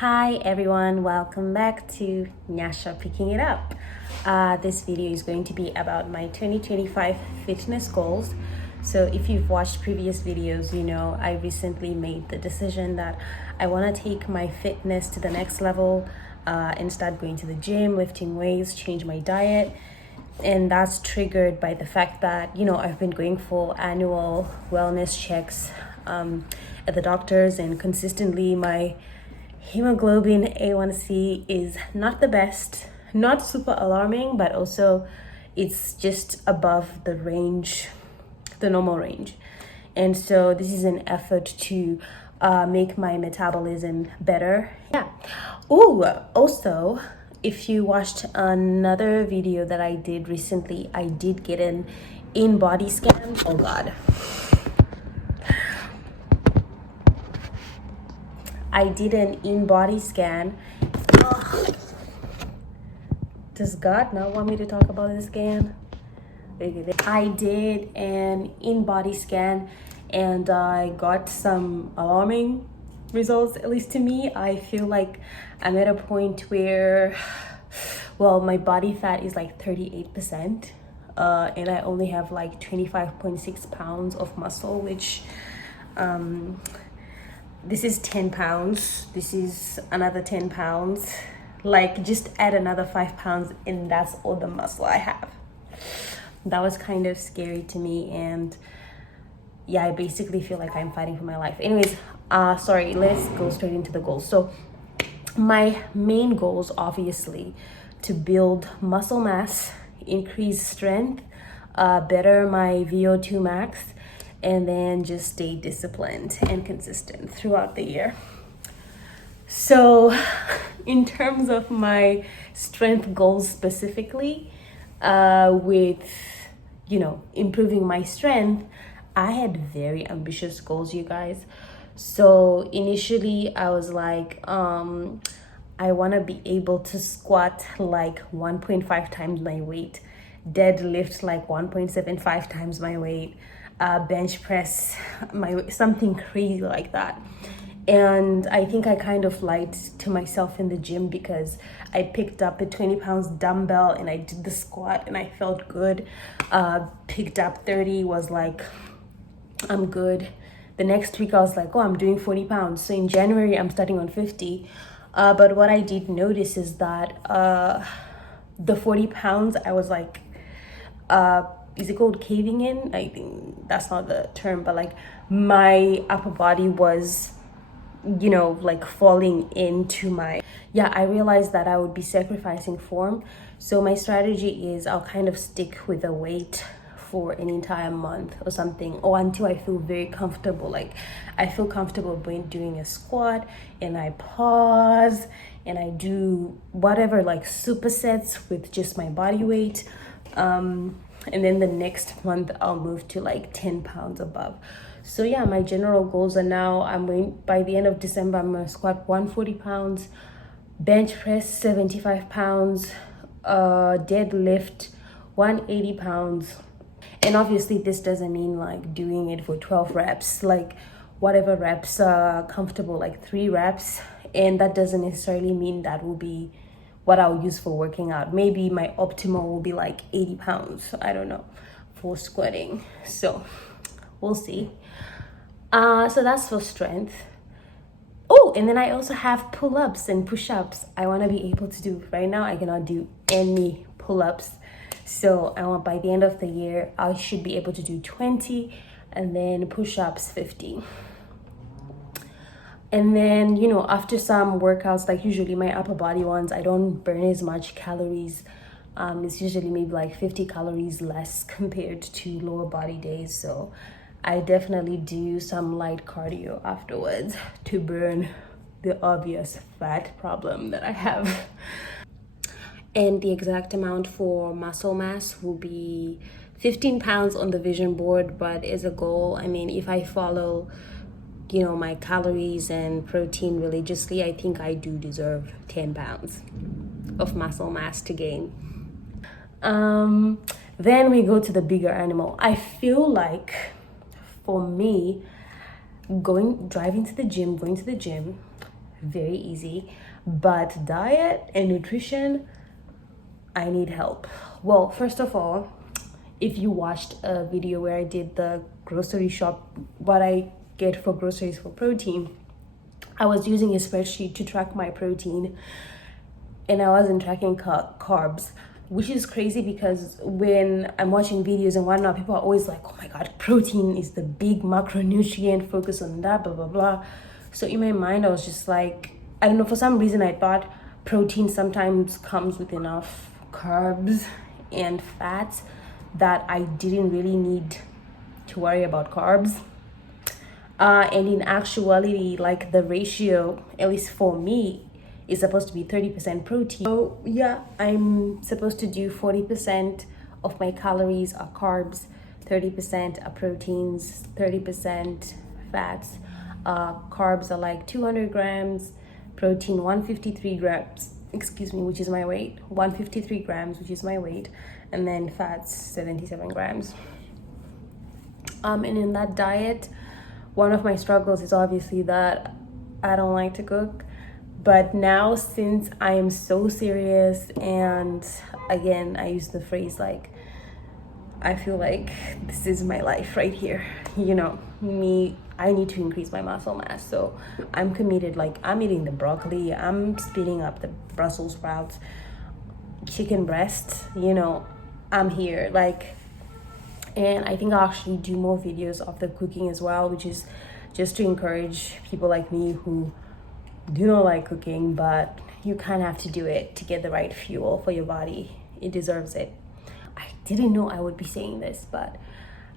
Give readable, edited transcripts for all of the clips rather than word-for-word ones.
Hi everyone, welcome back to Nyasha Picking It Up. This video is going to be about my 2025 fitness goals. So if you've watched previous videos, you know I recently made the decision that I want to take my fitness to the next level and start going to the gym, lifting weights, change my diet. And that's triggered by the fact that, I've been going for annual wellness checks at the doctors, and consistently my hemoglobin A1C is not the best, not super alarming, but also it's just above the range, the normal range. And so this is an effort to make my metabolism better. Yeah. Oh, also, if you watched another video that I did recently, I did get an in-body scan. Oh God. I did an in-body scan. Ugh. Does God not want me to talk about this scan? I did an in-body scan and I got some alarming results. At least to me, I feel like I'm at a point where, well, my body fat is like 38%, and I only have like 25.6 pounds of muscle, which this is 10 pounds, this is another 10 pounds, like just add another 5 pounds and that's all the muscle I have. That was kind of scary to me, and yeah, I basically feel like I'm fighting for my life. Anyways, sorry, let's go straight into the goals. So my main goals, obviously, to build muscle mass, increase strength, better my VO2 max, and then just stay disciplined and consistent throughout the year. So in terms of my strength goals specifically, with improving my strength, I had very ambitious goals, you guys. So initially I was like, I want to be able to squat like 1.5 times my weight, deadlift like 1.75 times my weight, bench press something crazy like that. And I think I kind of lied to myself in the gym because I picked up a 20 pounds dumbbell and I did the squat and I felt good. Picked up 30, was like, I'm good. The next week I was like, oh, I'm doing 40 pounds. So in January I'm starting on 50. But what I did notice is that the 40 pounds, I was like, is it called caving in? I think that's not the term, but like my upper body was, like falling into I realized that I would be sacrificing form. So my strategy is I'll kind of stick with the weight for an entire month or something, or until I feel very comfortable. Like I feel comfortable doing a squat and I pause and I do whatever, like supersets with just my body weight. And then the next month I'll move to like 10 pounds above. So yeah, my general goals are now, by the end of December, I'm gonna squat 140 pounds, bench press 75 pounds, deadlift 180 pounds. And obviously this doesn't mean like doing it for 12 reps, like whatever reps are comfortable, like 3 reps. And that doesn't necessarily mean that will be what I'll use for working out. Maybe my optimal will be like 80 pounds, I don't know, for squatting. So we'll see. So that's for strength. Oh, and then I also have pull-ups and push-ups I want to be able to do. Right now I cannot do any pull-ups, so I want by the end of the year I should be able to do 20, and then push-ups 50. And then after some workouts, like usually my upper body ones, I don't burn as much calories. It's usually maybe like 50 calories less compared to lower body days. So I definitely do some light cardio afterwards to burn the obvious fat problem that I have. And the exact amount for muscle mass will be 15 pounds on the vision board, but as a goal, I mean, if I follow my calories and protein religiously, I think I do deserve 10 pounds of muscle mass to gain. Then we go to the bigger animal. I feel like for me, going to the gym, very easy. But diet and nutrition, I need help. Well, first of all, if you watched a video where I did the grocery shop, what I get for groceries for protein, I was using a spreadsheet to track my protein, and I wasn't tracking carbs, which is crazy because when I'm watching videos and whatnot, people are always like, oh my God, protein is the big macronutrient, focus on that, blah, blah, blah. So in my mind, I was just like, I don't know, for some reason I thought protein sometimes comes with enough carbs and fats that I didn't really need to worry about carbs. And in actuality, like the ratio, at least for me, is supposed to be 30% protein. So yeah, I'm supposed to do 40% of my calories are carbs, 30% are proteins, 30% fats. Carbs are like 200 grams, protein 153 grams, excuse me, which is my weight, 153 grams, which is my weight, and then fats 77 grams. And in that diet, one of my struggles is obviously that I don't like to cook. But now, since I am so serious, and again, I use the phrase like, I feel like this is my life right here. You know, I need to increase my muscle mass. So I'm committed, like I'm eating the broccoli, I'm speeding up the Brussels sprouts, chicken breast, you know, I'm here. Like, and I think I'll actually do more videos of the cooking as well, which is just to encourage people like me who do not like cooking, but you kind of have to do it to get the right fuel for your body. It deserves it. I didn't know I would be saying this, but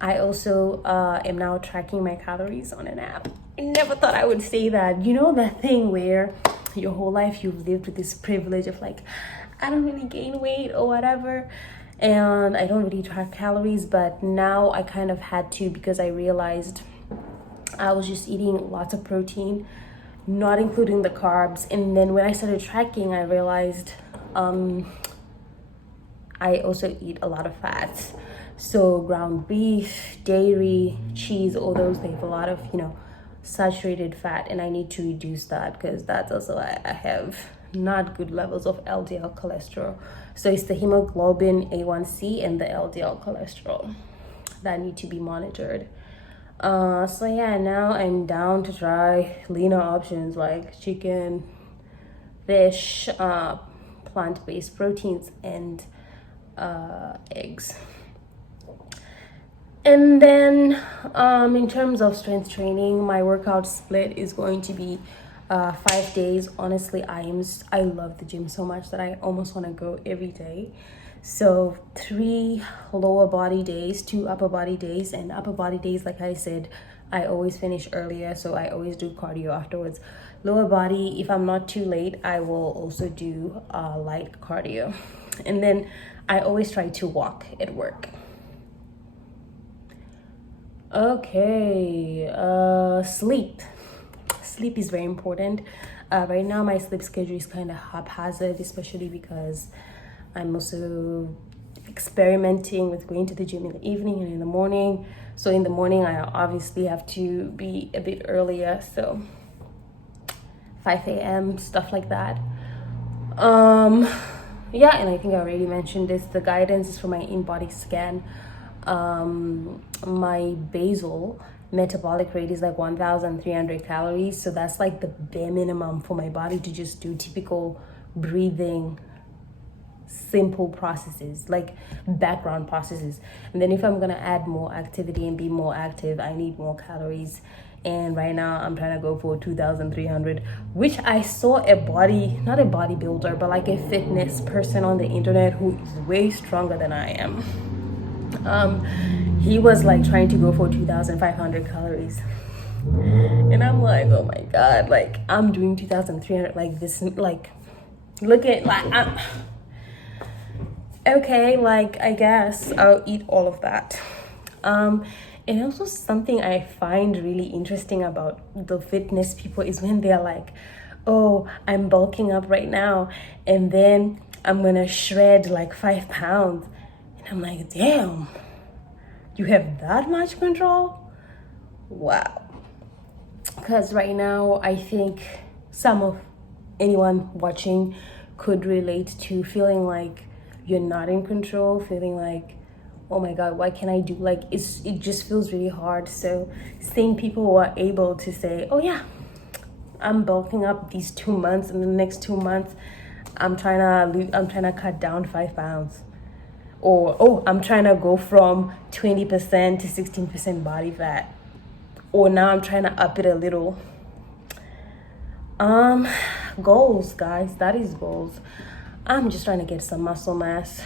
I also am now tracking my calories on an app. I never thought I would say that. You know, that thing where your whole life you've lived with this privilege of like, I don't really gain weight or whatever, and I don't really track calories, but now I kind of had to, because I realized I was just eating lots of protein, not including the carbs. And then when I started tracking, I realized I also eat a lot of fats. So ground beef, dairy, cheese, all those, they have a lot of, you know, saturated fat, and I need to reduce that because that's also, I have not good levels of LDL cholesterol. So it's the hemoglobin A1C and the LDL cholesterol that need to be monitored. So yeah, now I'm down to try leaner options like chicken, fish, plant-based proteins, and eggs. And then in terms of strength training, my workout split is going to be 5 days. Honestly, I love the gym so much that I almost want to go every day. So 3 lower body days, 2 upper body days. And upper body days, like I said, I always finish earlier, so I always do cardio afterwards. Lower body, if I'm not too late, I will also do light cardio. And then I always try to walk at work. Okay, sleep. Sleep is very important. Right now, my sleep schedule is kind of haphazard, especially because I'm also experimenting with going to the gym in the evening and in the morning. So in the morning, I obviously have to be a bit earlier. So 5 a.m., stuff like that. Yeah, and I think I already mentioned this. The guidance is for my in-body scan. My basal metabolic rate is like 1,300 calories. So that's like the bare minimum for my body to just do typical breathing, simple processes, like background processes. And then if I'm gonna add more activity and be more active, I need more calories. And right now I'm trying to go for 2,300, which I saw not a bodybuilder, but like a fitness person on the internet who is way stronger than I am. He was like trying to go for 2,500 calories. And I'm like, oh my God, like I'm doing 2,300, like this, like, look at, like, I'm okay, like, I guess I'll eat all of that. And also something I find really interesting about the fitness people is when they're like, oh, I'm bulking up right now, and then I'm gonna shred like 5 pounds. And I'm like, damn, you have that much control? Wow. Because right now I think some of anyone watching could relate to, feeling like you're not in control, feeling like, oh my god, what can I do? Like it just feels really hard. So seeing people who are able to say, oh yeah, I'm bulking up these 2 months, and the next 2 months I'm trying to cut down 5 pounds, or oh, I'm trying to go from 20% to 16% body fat, or now I'm trying to up it a little. Goals, guys, that is goals. I'm just trying to get some muscle mass,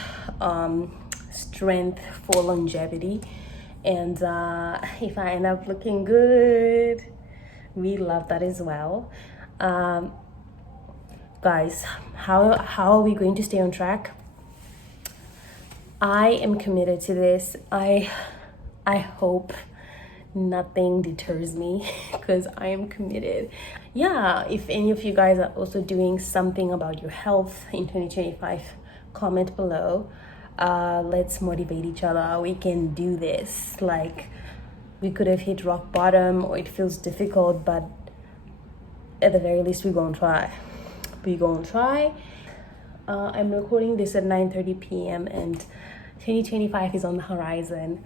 strength for longevity, and if I end up looking good, we love that as well. Guys, how are we going to stay on track? I am committed to this. I hope nothing deters me because I am committed. Yeah, if any of you guys are also doing something about your health in 2025, comment below. Let's motivate each other. We can do this. Like, we could have hit rock bottom, or it feels difficult, but at the very least we're gonna try. I'm recording this at 9:30 p.m. and 2025 is on the horizon.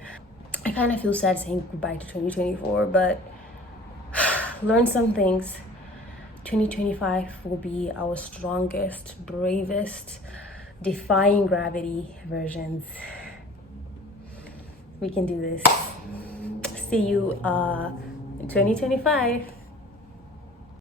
I kind of feel sad saying goodbye to 2024, but learn some things. 2025 will be our strongest, bravest, defying gravity versions. We can do this. See you in 2025.